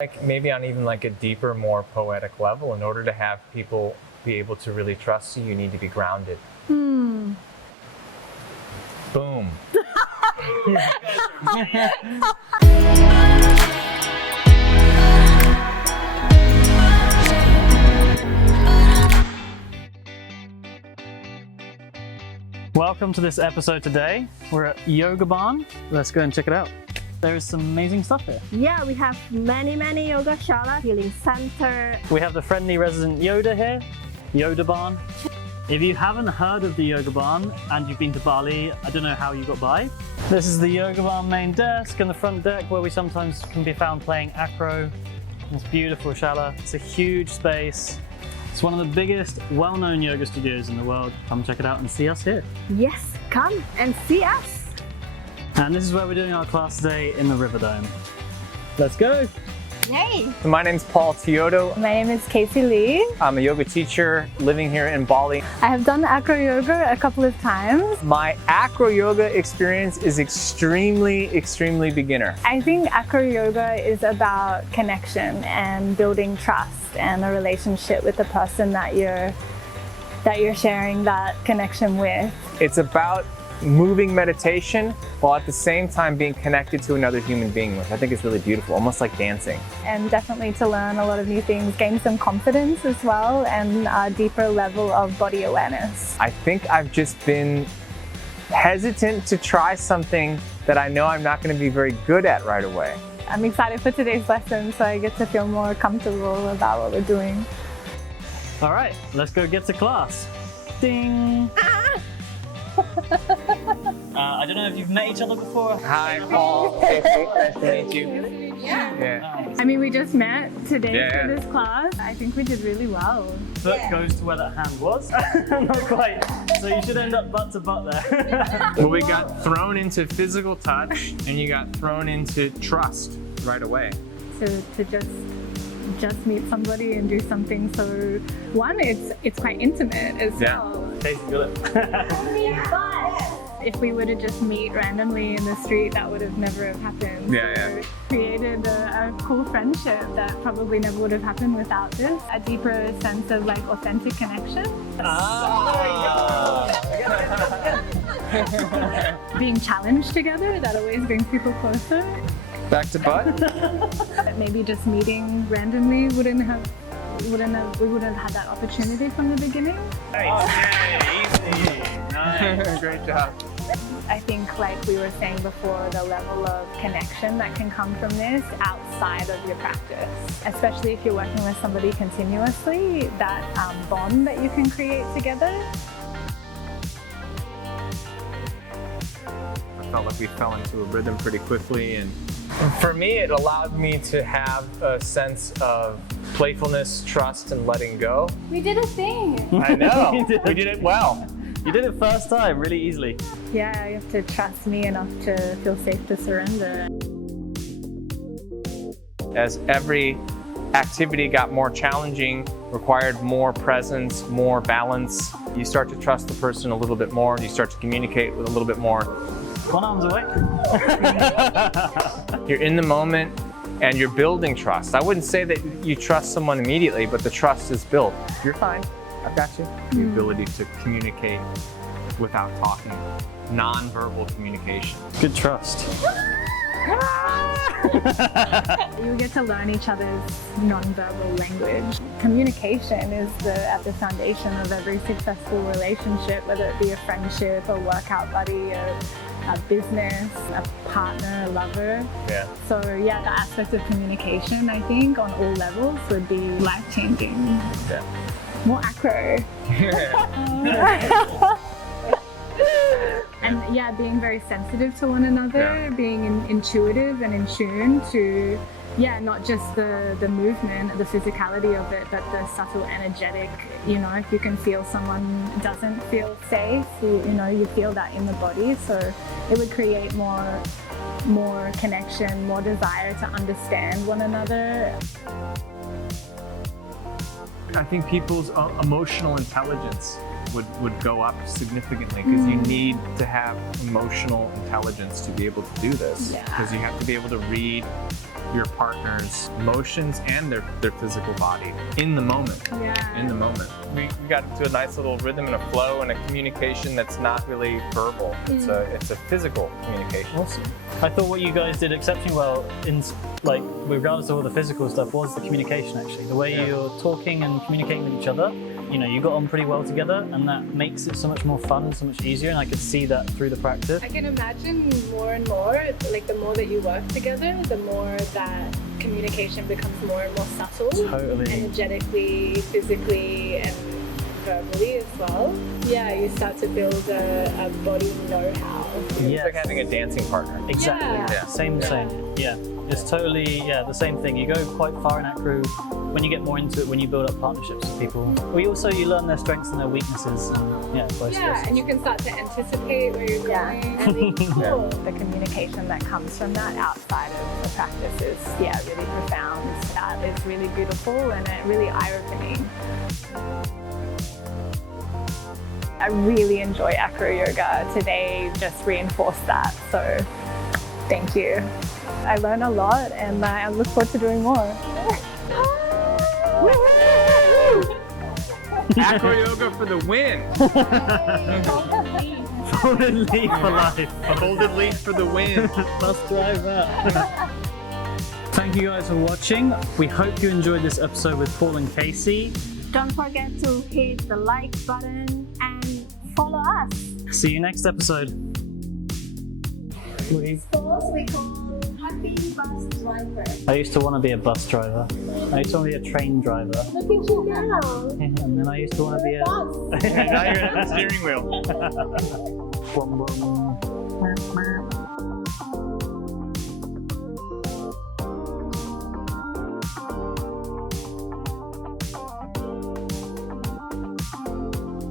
Like maybe on even like a deeper, more poetic level, in order to have people be able to really trust you, you need to be grounded. Boom. Welcome to this episode today. We're at Yoga Barn. Let's go and check it out. There's some amazing stuff here. Yeah, we have many yoga shala, healing center. We have the friendly resident Yoda here, Yoga Barn. If you haven't heard of the Yoga Barn and you've been to Bali, I don't know how you got by. This is the Yoga Barn main desk and the front deck where we sometimes can be found playing Acro. It's beautiful shala. It's a huge space. It's one of the biggest, well-known yoga studios in the world. Come check it out and see us here. Yes, come and see us. And this is where we're doing our class today in the River Dome. Let's go. Yay. So my name's Teodo. My name is Casey Lee. I'm a yoga teacher living here in Bali. I have done Acroyoga a couple of times. My Acroyoga experience is extremely beginner. I think Acroyoga is about connection and building trust and a relationship with the person that you're sharing that connection with. It's about moving meditation while at the same time being connected to another human being, which I think is really beautiful, almost like dancing. And definitely to learn a lot of new things, gain some confidence as well, and a deeper level of body awareness. I think I've just been hesitant to try something that I know I'm not going to be very good at right away. I'm excited for today's lesson, so I get to feel more comfortable about what we're doing. All right, let's go get to class. Ding! I don't know if you've met each other before. Hi, Paul. Nice to meet you. Yeah. I mean, we just met today Yeah. for this class. I think we did really well. Foot goes to where that hand was. Not quite. So you should end up butt to butt there. Well, we got thrown into physical touch and you got thrown into trust right away. To just meet somebody and do something so, one, it's quite intimate as well. Casey, feel it. If we were to just meet randomly in the street, that would have never have happened. Yeah. Created a cool friendship that probably never would have happened without this. A deeper sense of like authentic connection. Being challenged together, that always brings people closer. Back to butt. Maybe just meeting randomly we wouldn't have had that opportunity from the beginning. Easy. Nice. Great job. I think, like we were saying before, the level of connection that can come from this outside of your practice, especially if you're working with somebody continuously, that bond that you can create together. I felt like we fell into a rhythm pretty quickly, and for me it allowed me to have a sense of playfulness, trust, and letting go. We did a thing. I know. We did it well. You did it first time, really easily. Yeah, you have to trust me enough to feel safe to surrender. As every activity got more challenging, required more presence, more balance, you start to trust the person a little bit more, and you start to communicate with a little bit more. One arm's away. You're in the moment and you're building trust. I wouldn't say that you trust someone immediately, but the trust is built. You're fine, I've got you. The ability to communicate without talking, non-verbal communication. Good trust. You get to learn each other's non-verbal language. Communication is at the foundation of every successful relationship, whether it be a friendship, a workout buddy, a business, a partner, a lover. Yeah. So yeah, the aspect of communication, I think, on all levels would be life-changing. Yeah. More acro. And yeah, being very sensitive to one another, being intuitive and in tune to, not just the movement, the physicality of it, but the subtle energetic, if you can feel someone doesn't feel safe, you feel that in the body. So it would create more connection, more desire to understand one another. I think people's emotional intelligence would go up significantly, because you need to have emotional intelligence to be able to do this. Because you have to be able to read your partner's emotions and their physical body in the moment. Yeah. In the moment. We got into a nice little rhythm and a flow and a communication that's not really verbal. It's a physical communication. Awesome. I thought what you guys did exceptionally well, in like regardless of all the physical stuff, was the communication actually. The way you're talking and communicating with each other. You know, you got on pretty well together, and that makes it so much more fun and so much easier, and I could see that through the practice. I can imagine more and more, like the more that you work together, the more that communication becomes more and more subtle. Totally. Energetically, physically, and verbally as well. Yeah, you start to build a body know-how. It's like having a dancing partner. Exactly. Yeah. Same. Yeah. It's totally the same thing. You go quite far in Acro when you get more into it, when you build up partnerships with people. Well, you learn their strengths and their weaknesses, and vice versa. And you can start to anticipate where you're going. And the communication that comes from that outside of the practice is really profound. It's really beautiful and really eye-opening. I really enjoy acro yoga. Today just reinforced that, so thank you. I learned a lot and I look forward to doing more. Acroyoga for the win! Folded leaf for life. Folded leaf for the win! Let's drive that. Thank you guys for watching. We hope you enjoyed this episode with Paul and Casey. Don't forget to hit the like button and follow us. See you next episode. We call happy bus driver. I used to want to be a bus driver. I used to want to be a train driver. Look at you now. And then I used to want to be a... Now you're at the steering wheel. Boom, boom.